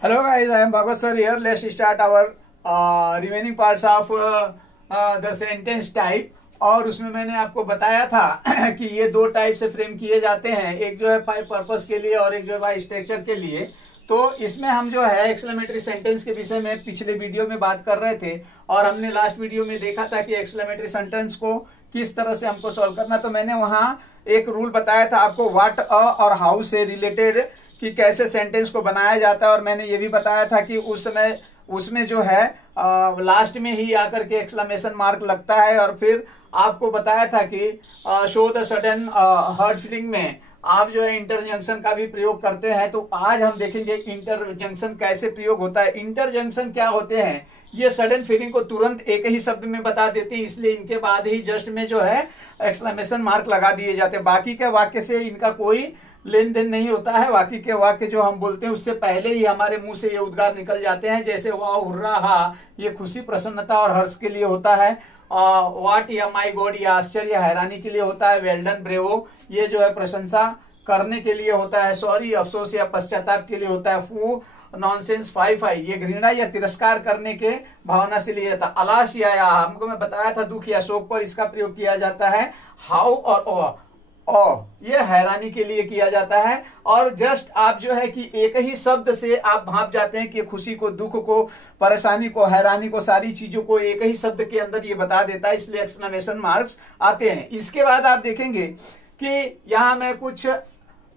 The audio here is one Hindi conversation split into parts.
Hello guys, I am Bhagwat sir here. Let's start our remaining parts of the sentence type. और उसमें मैंने आपको बताया था कि ये दो टाइप से फ्रेम किए जाते हैं, एक जो है फाइव पर्पस के लिए और एक जो है बाय स्ट्रक्चर के लिए। तो इसमें हम जो है एक्सक्लेमेटरी सेंटेंस के विषय में पिछले वीडियो में बात कर रहे थे और हमने लास्ट वीडियो में देखा था कि एक्सक्लेमेटरी सेंटेंस को किस तरह से हमको सॉल्व करना। तो मैंने वहां एक रूल बताया था आपको, व्हाट और हाउ से रिलेटेड कि कैसे सेंटेंस को बनाया जाता है। और मैंने ये भी बताया था कि उस समय उसमें जो है लास्ट में ही आकर के एक्सक्लेमेशन मार्क लगता है। और फिर आपको बताया था कि show the sudden hurt feeling में आप जो है इंटरजंक्शन का भी प्रयोग करते हैं। तो आज हम देखेंगे इंटरजंक्शन कैसे प्रयोग होता है। इंटरजंक्शन क्या होते हैं, ये सडन फीलिंग को तुरंत एक ही शब्द में बता देते हैं, इसलिए इनके बाद ही जस्ट में जो है एक्सक्लेमेशन मार्क लगा दिए जाते हैं। बाकी के वाक्य से इनका कोई लेन देन नहीं होता है। बाकी के वाक्य जो हम बोलते हैं उससे पहले ही हमारे मुंह से ये उद्गार निकल जाते हैं, जैसे वाह, हुर्रा, हा, ये खुशी, प्रसन्नता और हर्ष के लिए होता है। व्हाट या माय गॉड ये आश्चर्य, हैरानी के लिए होता है। वेल डन, ब्रेवो, ये जो है प्रशंसा करने के लिए होता है। सॉरी, अफसोस या पश्चाताप के लिए होता है। फू, नॉनसेंस, फाई, ये घृणा या तिरस्कार करने के भावना से लिया जाता है। अलाश या हमको मैं बताया था दुख या शोक पर इसका प्रयोग किया जाता है। हाउ और ये हैरानी के लिए किया जाता है। और जस्ट आप जो है कि एक ही शब्द से आप भाप जाते हैं कि खुशी को, दुख को, परेशानी को, हैरानी को, सारी चीजों को एक ही शब्द के अंदर ये बता देता है, इसलिए एक्सक्लेमेशन मार्क्स आते हैं। इसके बाद आप देखेंगे कि यहां मैं कुछ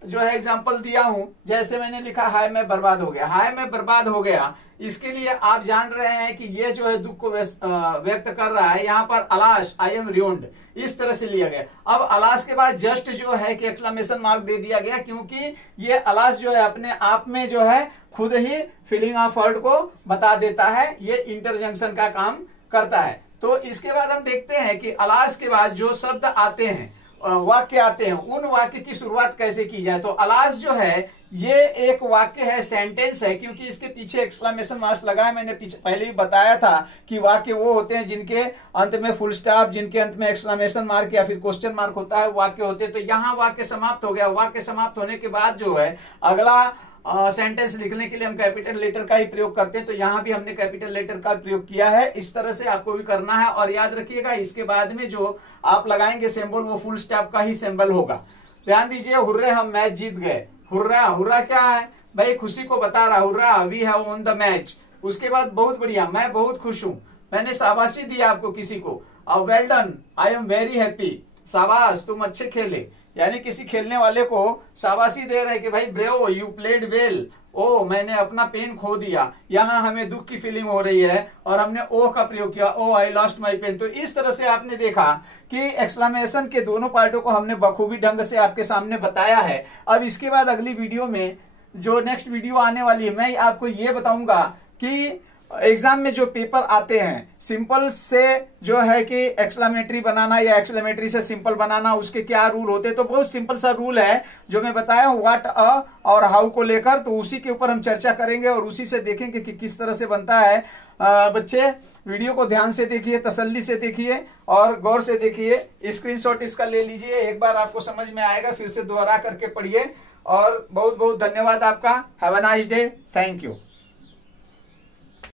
जो है एग्जाम्पल दिया हूं, जैसे मैंने लिखा हाय मैं बर्बाद हो गया। हाय मैं बर्बाद हो गया, इसके लिए आप जान रहे हैं कि ये जो है दुख को व्यक्त कर रहा है। यहाँ पर अलाश, आई एम र्यून्ड, इस तरह से लिया गया। अब अलाश के बाद जस्ट जो है कि एक्सक्लेमेशन मार्क दे दिया गया, क्योंकि ये अलाश जो है अपने आप में जो है खुद ही फीलिंग ऑफ हर्ट को बता देता है, ये इंटरजंक्शन का काम करता है। तो इसके बाद हम देखते हैं कि अलाश के बाद जो शब्द आते हैं, वाक्य आते हैं, उन वाक्य की शुरुआत कैसे की जाए। तो अलाश जो है ये एक वाक्य है, सेंटेंस है, क्योंकि इसके पीछे एक्सक्लेमेशन मार्क्स लगा है। मैंने पहले ही बताया था कि वाक्य वो होते हैं जिनके अंत में फुल स्टॉप, जिनके अंत में एक्सक्लेमेशन मार्क या फिर क्वेश्चन मार्क होता है, वाक्य होते हैं। तो यहाँ वाक्य समाप्त हो गया। वाक्य समाप्त होने के बाद जो है अगला सेंटेंस लिखने के लिए हम कैपिटल लेटर का ही प्रयोग करते हैं। तो यहां भी हमने कैपिटल लेटर का प्रयोग किया है। इस तरह से आपको भी करना है। और याद रखिएगा इसके बाद में जो आप लगाएंगे सिंबल वो फुल स्टॉप का ही सिंबल होगा। ध्यान दीजिए, हुर्रे हम मैच जीत गए। हुर्रा, हुर्रा क्या है भाई, खुशी को बता रहा, hurrah we have won the match. उसके बाद बहुत बढ़िया, मैं बहुत खुश हूं, मैंने शाबाशी दी आपको किसी को। और well done, I am very happy, शाबाश तुम अच्छे खेले, यानी किसी खेलने वाले को शाबाशी दे रहे कि भाई ब्रेवो यू प्लेड वेल। ओ मैंने अपना पेन खो दिया, यहाँ हमें दुख की फीलिंग हो रही है और हमने ओ का प्रयोग किया, ओ आई लॉस्ट माई पेन। तो इस तरह से आपने देखा कि एक्सक्लेमेशन के दोनों पार्टों को हमने बखूबी ढंग से आपके सामने बताया है। अब इसके बाद अगली वीडियो में, जो नेक्स्ट वीडियो आने वाली है, मैं आपको ये बताऊंगा कि एग्जाम में जो पेपर आते हैं सिंपल से जो है कि एक्सक्लेमेटरी बनाना या एक्सक्लेमेटरी से सिंपल बनाना, उसके क्या रूल होते हैं। तो बहुत सिंपल सा रूल है जो मैं बताया हूं व्हाट और हाउ को लेकर। तो उसी के ऊपर हम चर्चा करेंगे और उसी से देखेंगे कि किस तरह से बनता है। बच्चे वीडियो को ध्यान से देखिए, तसल्ली से देखिए और गौर से देखिए। स्क्रीनशॉट इसका ले लीजिए, एक बार आपको समझ में आएगा, फिर से दोहरा करके पढ़िए। और बहुत बहुत धन्यवाद आपका। Have a nice day, thank you.